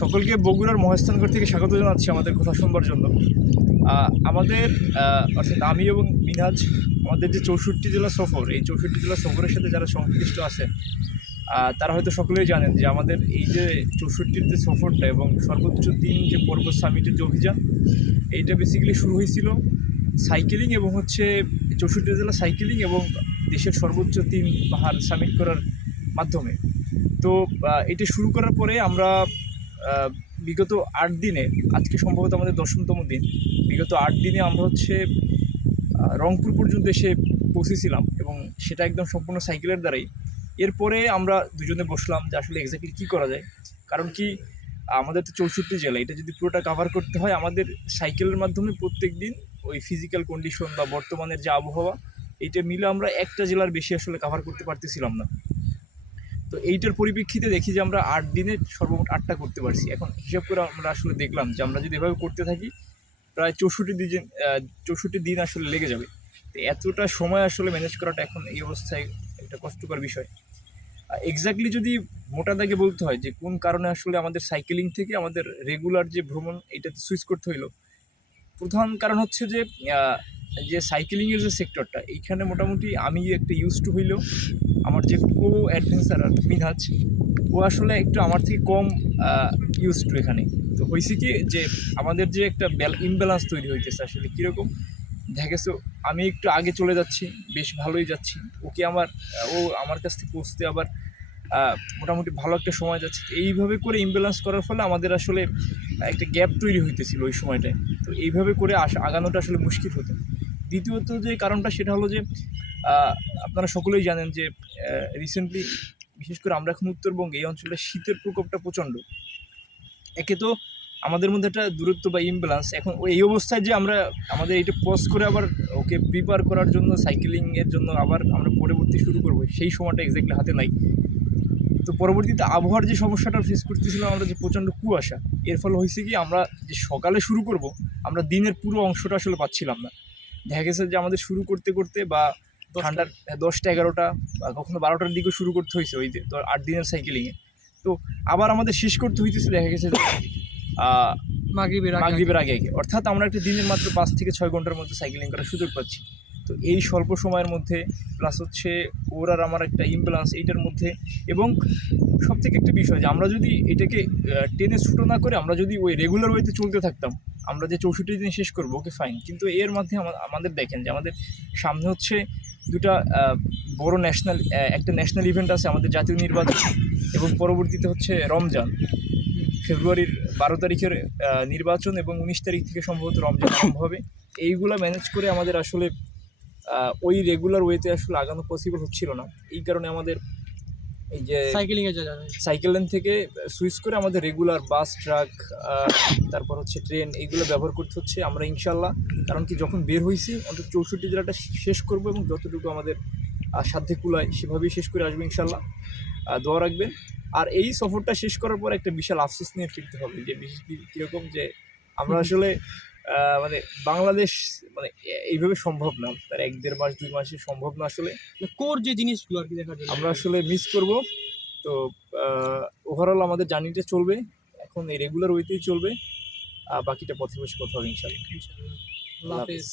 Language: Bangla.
সকলকে বগুড়ার মহেস্থানগড় থেকে স্বাগত জানাচ্ছি আমাদের কথা শুনবার জন্য। আমাদের অর্থাৎ আমি এবং মিনহাজ আমাদের যে 64 জেলা সফর, এই 64 জেলা সফরের সাথে যারা সংশ্লিষ্ট আছেন তারা হয়তো সকলেই জানেন যে আমাদের এই যে 64-র যে সফরটা এবং সর্বোচ্চ 3 যে পর্বত সামিটের যে অভিযান, এইটা বেসিক্যালি শুরু হয়েছিল সাইকেলিং এবং 64 জেলা সাইকেলিং এবং দেশের সর্বোচ্চ 3 পাহাড় সামিট করার মাধ্যমে। তো এটা শুরু করার পরে আমরা বিগত 8 দিনে, আজকে সম্ভবত আমাদের 10তম দিন, বিগত 8 দিনে আমরা রংপুর পর্যন্ত এসে পৌঁছেছিলাম এবং সেটা একদম সম্পূর্ণ সাইকেলের দ্বারাই। এরপরে আমরা দুজনে বসলাম যে আসলে এক্স্যাক্টলি কী করা যায়, কারণ কি আমাদের তো 64 জেলা, এটা যদি পুরোটা কাভার করতে হয় আমাদের সাইকেলের মাধ্যমে প্রত্যেক দিন ওই ফিজিক্যাল কন্ডিশন বা বর্তমানের যে আবহাওয়া, এইটা মিলে আমরা একটা জেলার বেশি আসলে কাভার করতে পারতেছিলাম না। তো এইটার পরিপ্রেক্ষিতে দেখি যে আমরা 8 দিনে সর্বমোট 8টা করতে পারছি। এখন হিসাব করে আমরা আসলে দেখলাম যে আমরা যদি এভাবে করতে থাকি প্রায় 64 দিন আসলে লেগে যাবে। তো এতটা সময় আসলে ম্যানেজ করাটা এখন এই অবস্থায় একটা কষ্টকর বিষয়। এক্স্যাক্টলি যদি মোটা দাগে বলতে হয় যে কোন কারণে আসলে আমাদের সাইকেলিং থেকে আমাদের রেগুলার যে ভ্রমণ এইটাতে সুইচ করতে হইলো, প্রধান কারণ হচ্ছে যে সাইকেলিংয়ের যে সেক্টরটা, এইখানে মোটামুটি আমি একটা ইউজ টু হইলেও আমার যে কো অ্যাডভেঞ্চারার মিনহাজ, ও আসলে একটু আমার থেকে কম ইউজ টু এখানে। তো হয়েছে কি যে আমাদের যে একটা ইমব্যালেন্স তৈরি হইতেছে। আসলে কীরকম দেখা গেছে, আমি একটু আগে চলে যাচ্ছি, বেশ ভালোই যাচ্ছি, ও আমার কাছ থেকে পৌঁছতে আবার মোটামুটি ভালো একটা সময় যাচ্ছে। এইভাবে করে ইমব্যালেন্স করার ফলে আমাদের আসলে একটা গ্যাপ তৈরি হইতেছিল ওই সময়টায়। তো এইভাবে করে আগানোটা আসলে মুশকিল হতো। দ্বিতীয়ত যে কারণটা সেটা হলো যে আপনারা সকলেই জানেন যে রিসেন্টলি, বিশেষ করে আমরা এখন উত্তরবঙ্গে, এই অঞ্চলে শীতের প্রকোপটা প্রচণ্ড। একে তো আমাদের মধ্যে একটা দূরত্ব বা ইমব্যালেন্স, এখন এই অবস্থায় যে আমাদের এইটা পজ করে আবার ওকে প্রিপেয়ার করার জন্য সাইকেলিংয়ের জন্য আবার আমরা পরবর্তী শুরু করবো, সেই সময়টা এক্স্যাক্টলি হাতে নাই। তো পরবর্তীতে আবহাওয়ার যে সমস্যাটা ফেস করতেছিলাম আমরা, যে প্রচণ্ড কুয়াশা, এর ফলে হয়েছে কি আমরা যে সকালে শুরু করব, আমরা দিনের পুরো অংশটা আসলে পাচ্ছিলাম না। দেখা গেছে যে আমাদের শুরু করতে করতে বা ঠান্ডার 10টা 11টা বা কখনো 12টার দিকেও শুরু করতে হয়েছে ওই 8 দিনের সাইকেলিংয়ে। তো আবার আমাদের শেষ করতে হইতেছে দেখা গেছে যে মাগরিবের আগে আগে, অর্থাৎ আমরা একটা দিনের মাত্র 5 থেকে 6 ঘন্টার মধ্যে সাইকেলিং করার সুযোগ পাচ্ছি। তো এই স্বল্প সময়ের মধ্যে প্লাস ওর আর আমার একটা ইমব্যালেন্স এইটার মধ্যে, এবং সবথেকে একটা বিষয় যে আমরা যদি এটাকে টেনে ছোটো না করে আমরা যদি ওই রেগুলার ওয়েতে চলতে থাকতাম, আমরা যে 64 দিন শেষ করবো, ওকে ফাইন, কিন্তু এর মধ্যে আমাদের দেখেন যে আমাদের সামনে দুটা বড় একটা ন্যাশনাল ইভেন্ট আছে, আমাদের জাতীয় নির্বাচন, এবং পরবর্তীতে রমজান। ফেব্রুয়ারির 12 তারিখের নির্বাচন এবং 19 তারিখ থেকে সম্ভবত রমজান আরম্ভ হবে। এইগুলা ম্যানেজ করে আমাদের আসলে ওই রেগুলার ওয়েতে আসলে আগানো পসিবল হচ্ছিল না। এই কারণে আমাদের এই যে সাইকেল লেন থেকে সুইচ করে আমাদের রেগুলার বাস, ট্রাক, তারপর ট্রেন, এইগুলো ব্যবহার করতে হচ্ছে। আমরা ইনশাল্লাহ, কারণ কি যখন বের হয়েছি অন্তত 64 জেলাটা শেষ করবো এবং যতটুকু আমাদের সাধ্যে কুলায় সেভাবেই শেষ করে আসবো ইনশাল্লাহ। দোয়া রাখবেন। আর এই সফরটা শেষ করার পর একটা বিশাল আফসোস নিয়ে ফিরতে হবে, যে বিশেষ কীরকম যে আমরা আসলে বাংলাদেশ এইভাবে সম্ভব না, তার 1-1.5 মাস 2 মাসে সম্ভব না আসলে কোর যে জিনিসগুলো আর কি দেখার জন্য আমরা আসলে মিস করব। তো ওভারঅল আমাদের জার্নিটা চলবে এখন এই রেগুলার ওয়েতেই চলবে, বাকিটা পথে বসে কথা হবে ইনশাল্লাহ। আল্লাহ হাফেজ।